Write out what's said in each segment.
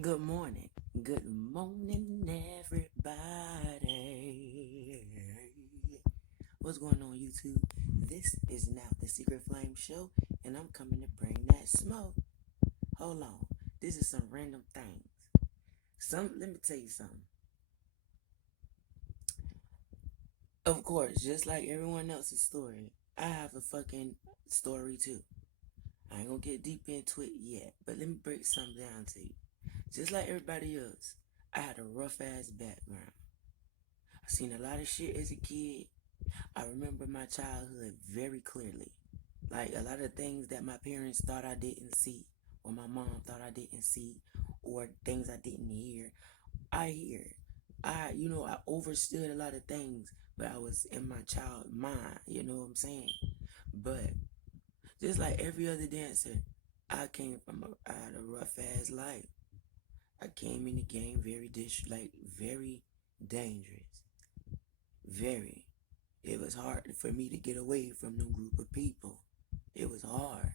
Good morning. Good morning, everybody. What's going on, YouTube? This is now the Secret Flame Show, and I'm coming to bring that smoke. Hold on. This is some random things. Let me tell you something. Of course, just like everyone else's story, I have a fucking story too. I ain't gonna get deep into it yet, but let me break something down to you. Just like everybody else, I had a rough ass background. I seen a lot of shit as a kid. I remember my childhood very clearly. Like a lot of things that my parents thought I didn't see, or my mom thought I didn't see, or things I didn't hear. I hear. I overstood a lot of things, but I was in my child mind, you know what I'm saying? But just like every other dancer, I had a rough ass life. I came in the game very dangerous. Very. It was hard for me to get away from them group of people. It was hard.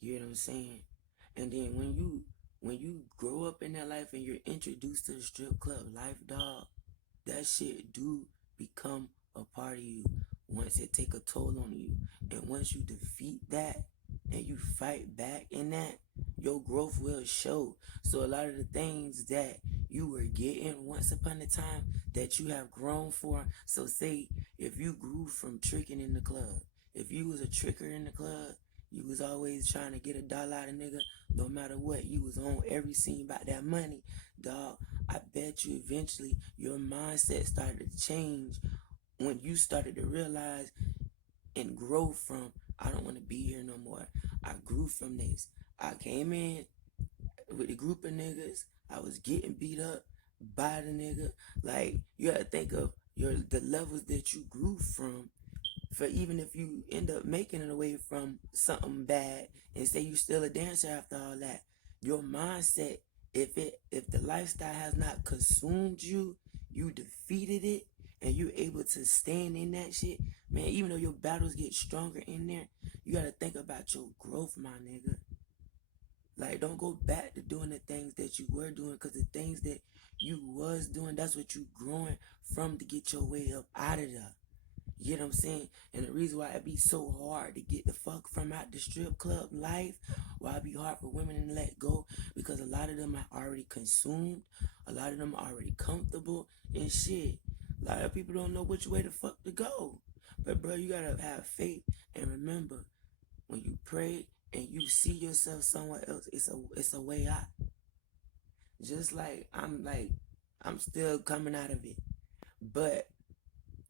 You know what I'm saying? And then when you grow up in that life and you're introduced to the strip club life, dog, that shit do become a part of you once it take a toll on you. And once you defeat that and you fight back in that, your growth will show. So a lot of the things that you were getting once upon a time that you have grown for. So say if you grew from tricking in the club, if you was a tricker in the club, you was always trying to get a dollar out of nigga, no matter what. You was on every scene about that money, dog. I bet you eventually your mindset started to change when you started to realize and grow from, I don't want to be here no more. I grew from this. I came in with a group of niggas. I was getting beat up by the nigga. Like, you gotta think of the levels that you grew from. For even if you end up making it away from something bad and say you still a dancer after all that, your mindset, if the lifestyle has not consumed you, you defeated it, and you're able to stand in that shit, man. Even though your battles get stronger in there, you gotta think about your growth, my nigga. Like, don't go back to doing the things that you were doing, because the things that you was doing, that's what you growing from to get your way up out of there. You know what I'm saying? And the reason why it be so hard to get the fuck from out the strip club life, why it be hard for women to let go, because a lot of them are already consumed, a lot of them are already comfortable and shit. A lot of people don't know which way the fuck to go. But bro, you gotta have faith and remember, when you pray and you see yourself somewhere else, it's a way out. Just I'm still coming out of it. But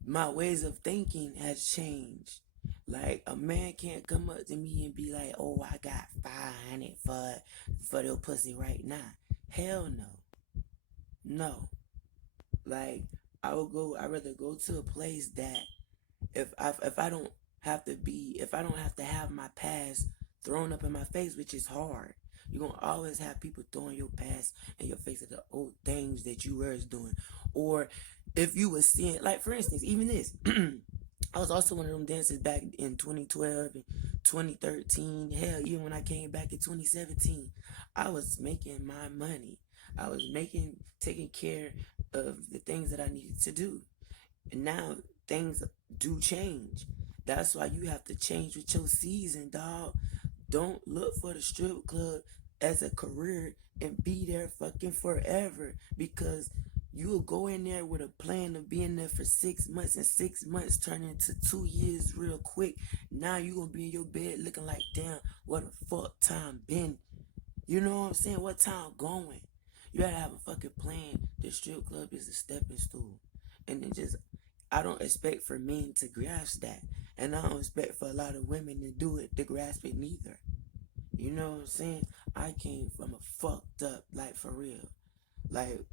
my ways of thinking has changed. Like, a man can't come up to me and be like, "Oh, I got 500 for your pussy right now." Hell no, no. Like, I'd rather go to a place that if I don't have to have my past thrown up in my face, which is hard. You're gonna always have people throwing your past in your face of the old things that you were doing. Or if you were seeing, like, for instance, even this. I was also one of them dancers back in 2012 and 2013. Hell, even when I came back in 2017, I was making my money. I was taking care of the things that I needed to do. And now things do change. That's why you have to change with your season, dog. Don't look for the strip club as a career and be there fucking forever, because you'll go in there with a plan of being there for 6 months, and 6 months turn into 2 years real quick. Now you gonna be in your bed looking like, damn, what a fuck time been. You know what I'm saying? What time going? You gotta have a fucking plan. The strip club is a stepping stool. And then just, I don't expect for men to grasp that. And I don't expect for a lot of women to do it, to grasp it neither. You know what I'm saying? I came from a fucked up, like, for real. Like,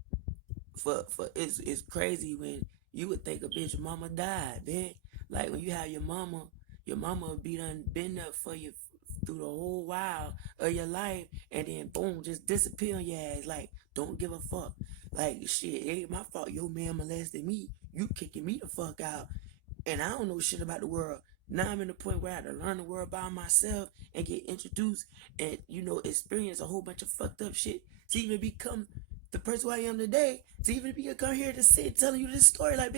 for it's crazy when you would think a bitch mama died, man. Like, when you have your mama would be done been there for you through the whole while of your life, and then boom, just disappear on your ass. Like, don't give a fuck. Like, shit, it ain't my fault your man molested me. You kicking me the fuck out, and I don't know shit about the world. Now I'm in the point where I had to learn the world by myself and get introduced and, experience a whole bunch of fucked up shit to even become the person who I am today, to even come here to sit telling you this story. Like, bitch,